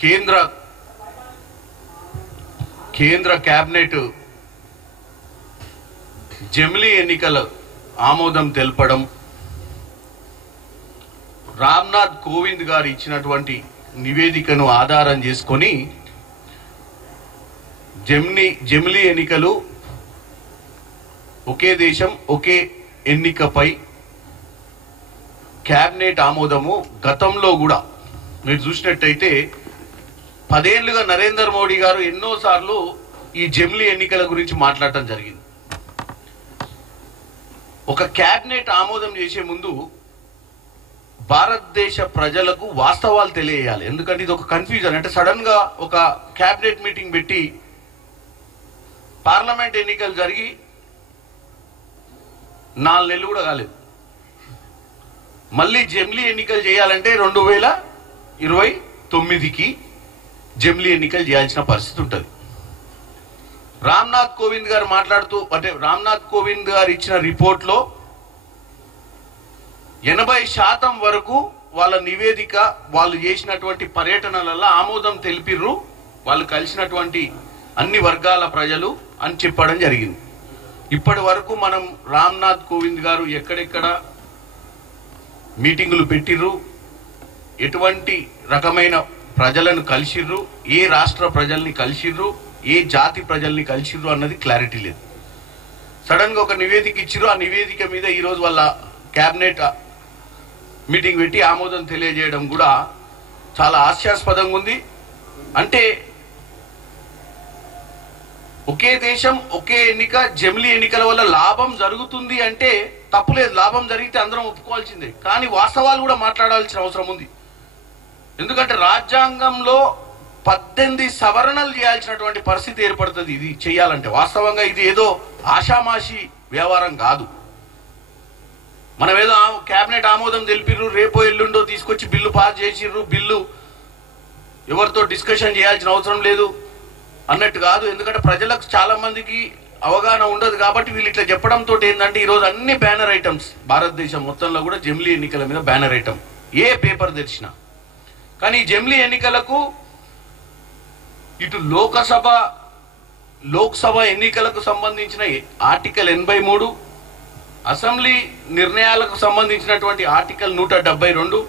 కేంద్ర కేబినెట్ జమిలీ ఎన్నికల ఆమోదం తెలపడం, రామ్నాథ్ కోవింద్ గారు ఇచ్చినటువంటి నివేదికను ఆధారం చేసుకొని జమిలీ ఎన్నికలు ఒకే దేశం ఒకే ఎన్నికపై కేబినెట్ ఆమోదము గతంలో కూడా మీరు చూసినట్టయితే 10 ఏళ్లుగా నరేంద్ర మోడీ గారు ఎన్నోసార్లు ఈ జమిలీ ఎన్నికల గురించి మాట్లాడటం జరిగింది. ఒక కేబినెట్ ఆమోదం చేసే ముందు భారతదేశ ప్రజలకు వాస్తవాలు తెలియజేయాలి. ఎందుకంటే ఇది ఒక కన్ఫ్యూజన్. అంటే సడన్ గా ఒక కేబినెట్ మీటింగ్ పెట్టి పార్లమెంట్ ఎన్నికలు జరిగి 4 నెలలు కూడా కాలేదు. మళ్ళీ జమిలీ ఎన్నికలు చేయాలంటే 2029కి జమిలీ ఎన్నికలు చేయాల్సిన పరిస్థితి ఉంటుంది. రామ్నాథ్ కోవింద్ గారు మాట్లాడుతూ, అంటే రామ్నాథ్ కోవింద్ గారు ఇచ్చిన రిపోర్ట్లో 80% వరకు వాళ్ళ నివేదిక, వాళ్ళు చేసినటువంటి పర్యటనలలో ఆమోదం తెలిపిర్రు వాళ్ళు కలిసినటువంటి అన్ని వర్గాల ప్రజలు అని చెప్పడం జరిగింది. ఇప్పటి వరకు మనం రామ్నాథ్ కోవింద్ గారు ఎక్కడెక్కడ మీటింగులు పెట్టిర్రు, ఎటువంటి రకమైన ప్రజలను కలిసిర్రు, ఏ రాష్ట్ర ప్రజల్ని కలిసిర్రు, ఏ జాతి ప్రజల్ని కలిసిర్రు అన్నది క్లారిటీ లేదు. సడన్ గా ఒక నివేదిక ఇచ్చిర్రు. ఆ నివేదిక మీద ఈరోజు వాళ్ళ కేబినెట్ మీటింగ్ పెట్టి ఆమోదం తెలియజేయడం కూడా చాలా హాస్యాస్పదంగా ఉంది. అంటే ఒకే దేశం ఒకే ఎన్నిక, జమిలీ ఎన్నికల వల్ల లాభం జరుగుతుంది అంటే తప్పులేదు, లాభం జరిగితే అందరం ఒప్పుకోవాల్సిందే. కానీ వాస్తవాలు కూడా మాట్లాడాల్సిన అవసరం ఉంది. ఎందుకంటే రాజ్యాంగంలో 18 సవరణలు చేయాల్సినటువంటి పరిస్థితి ఏర్పడుతుంది ఇది చేయాలంటే. వాస్తవంగా ఇది ఏదో ఆషామాషి వ్యవహారం కాదు. మనం ఏదో కేబినెట్ ఆమోదం తెలిపిర్రు, రేపో ఎల్లుండో తీసుకొచ్చి బిల్లు పాస్ చేసిర్రు, బిల్లు ఎవరితో డిస్కషన్ చేయాల్సిన అవసరం లేదు అన్నట్టు కాదు. ఎందుకంటే ప్రజలకు చాలా మందికి అవగాహన ఉండదు కాబట్టి వీళ్ళు ఇట్లా చెప్పడంతో ఏంటంటే ఈరోజు అన్ని బ్యానర్ ఐటమ్స్ భారతదేశం మొత్తంలో కూడా జమిలీ ఎన్నికల మీద బ్యానర్ ఐటమ్ ఏ పేపర్ తెరిచినా. కానీ ఈ జమిలీ ఎన్నికలకు ఇటు లోక్సభ ఎన్నికలకు సంబంధించిన ఆర్టికల్ 83, అసెంబ్లీ నిర్ణయాలకు సంబంధించినటువంటి ఆర్టికల్ 172,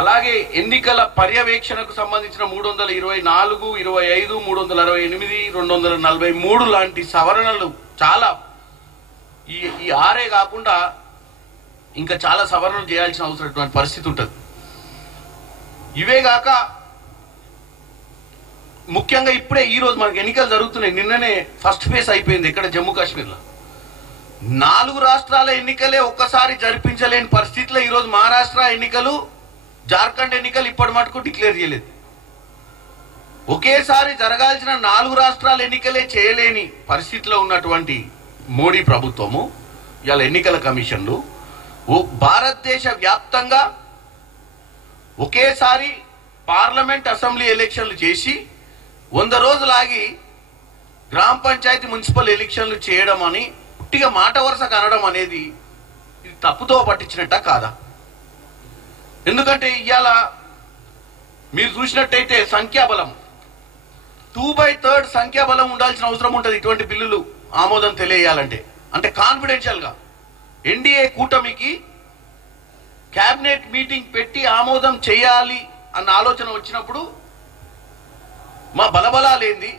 అలాగే ఎన్నికల పర్యవేక్షణకు సంబంధించిన 324, 25, 368, 243 లాంటి సవరణలు చాలా ఈ 6 కాకుండా ఇంకా చాలా సవరణలు చేయాల్సిన అవసరమైన పరిస్థితి ఉంటుంది. ఇవే కాక ముఖ్యంగా ఇప్పుడే ఈ రోజు మనకి ఎన్నికలు జరుగుతున్నాయి. నిన్ననే ఫస్ట్ ఫేజ్ అయిపోయింది ఇక్కడ జమ్మూ కాశ్మీర్లో. 4 రాష్ట్రాల ఎన్నికలే ఒక్కసారి జరిపించలేని పరిస్థితిలో ఈరోజు మహారాష్ట్ర ఎన్నికలు, జార్ఖండ్ ఎన్నికలు ఇప్పటి మటుకు డిక్లేర్ చేయలేదు. ఒకేసారి జరగాల్సిన 4 రాష్ట్రాల ఎన్నికలే చేయలేని పరిస్థితిలో ఉన్నటువంటి మోడీ ప్రభుత్వము, ఇవాళ ఎన్నికల కమిషన్లు భారతదేశ వ్యాప్తంగా ఒకేసారి పార్లమెంట్, అసెంబ్లీ ఎలక్షన్లు చేసి 100 రోజులు ఆగి గ్రామ పంచాయతీ, మున్సిపల్ ఎలక్షన్లు చేయడం అని పుట్టిగా మాట వరుస కనడం అనేది ఇది తప్పుతో పట్టించినట్ట కాదా? ఎందుకంటే ఇవాళ మీరు చూసినట్టయితే సంఖ్యాబలం 2/3 సంఖ్యాబలం ఉండాల్సిన అవసరం ఉంటుంది ఇటువంటి బిల్లులు ఆమోదం తెలియాలంటే. అంటే కాన్ఫిడెన్షియల్ గా ఎన్డీఏ కూటమికి కేబినెట్ మీటింగ్ పెట్టి ఆమోదం చేయాలి అన్న ఆలోచన వచ్చినప్పుడు మా బలబలాలేంది,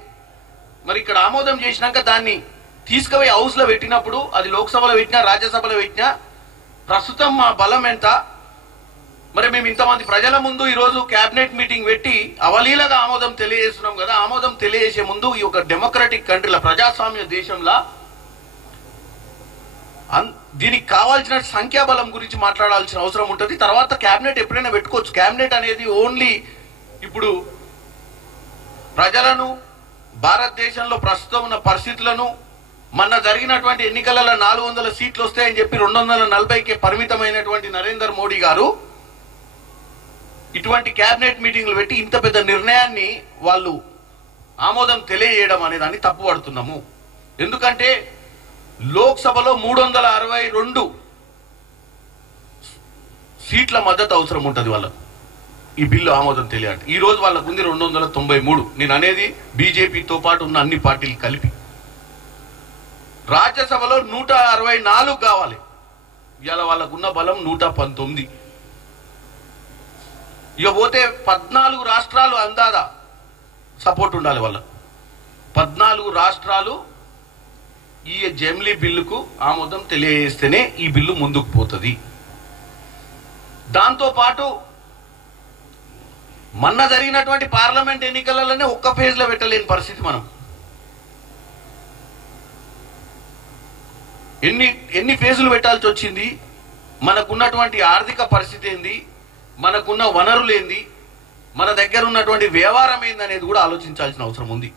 మరి ఇక్కడ ఆమోదం చేసినాక దాన్ని తీసుకుపోయి హౌస్లో పెట్టినప్పుడు, అది లోక్సభలో పెట్టినా రాజ్యసభలో పెట్టినా ప్రస్తుతం మా బలం ఎంత, మరి మేము ఇంతమంది ప్రజల ముందు ఈరోజు కేబినెట్ మీటింగ్ పెట్టి అవలీలగా ఆమోదం తెలియజేస్తున్నాం కదా. ఆమోదం తెలియజేసే ముందు ఈ ఒక డెమోక్రటిక్ కంట్రీలో, ప్రజాస్వామ్య దేశంలో దీనికి కావాల్సిన సంఖ్యాబలం గురించి మాట్లాడాల్సిన అవసరం ఉంటుంది. తర్వాత కేబినెట్ ఎప్పుడైనా పెట్టుకోవచ్చు. కేబినెట్ అనేది ఓన్లీ ఇప్పుడు ప్రజలను, భారతదేశంలో ప్రస్తుతం ఉన్న పరిస్థితులను, మొన్న జరిగినటువంటి ఎన్నికలలో 400 సీట్లు వస్తాయని చెప్పి 240కే పరిమితమైనటువంటి నరేంద్ర మోడీ గారు ఇటువంటి కేబినెట్ మీటింగ్లు పెట్టి ఇంత పెద్ద నిర్ణయాన్ని వాళ్ళు ఆమోదం తెలియజేయడం అనే దాన్ని తప్పుపడుతున్నాము. ఎందుకంటే లోక్సభలో 362 సీట్ల మద్దతు అవసరం ఉంటుంది వాళ్ళకు. ఈ బిల్లు ఆమోదం తెలియాలి. ఈ రోజు వాళ్ళకు ఉంది 293. నేను అనేది బీజేపీతో పాటు ఉన్న అన్ని పార్టీలు కలిపి. రాజ్యసభలో 164 కావాలి. ఇవాళ వాళ్ళకున్న బలం 119. ఇక పోతే 14 రాష్ట్రాలు అందాదా సపోర్ట్ ఉండాలి వాళ్ళ. 14 రాష్ట్రాలు ఈ జెమ్లీ బిల్లుకు ఆమోదం తెలియజేస్తేనే ఈ బిల్లు ముందుకు పోతుంది. దాంతో పాటు మొన్న జరిగినటువంటి పార్లమెంట్ ఎన్నికలలోనే ఒక్క ఫేజ్ లో పెట్టలేని పరిస్థితి. మనం ఎన్ని ఫేజులు పెట్టాల్సి వచ్చింది, మనకున్నటువంటి ఆర్థిక పరిస్థితి ఏంది, మనకున్న వనరులు ఏంది, మన దగ్గర ఉన్నటువంటి వ్యవహారం ఏంది అనేది కూడా ఆలోచించాల్సిన అవసరం ఉంది.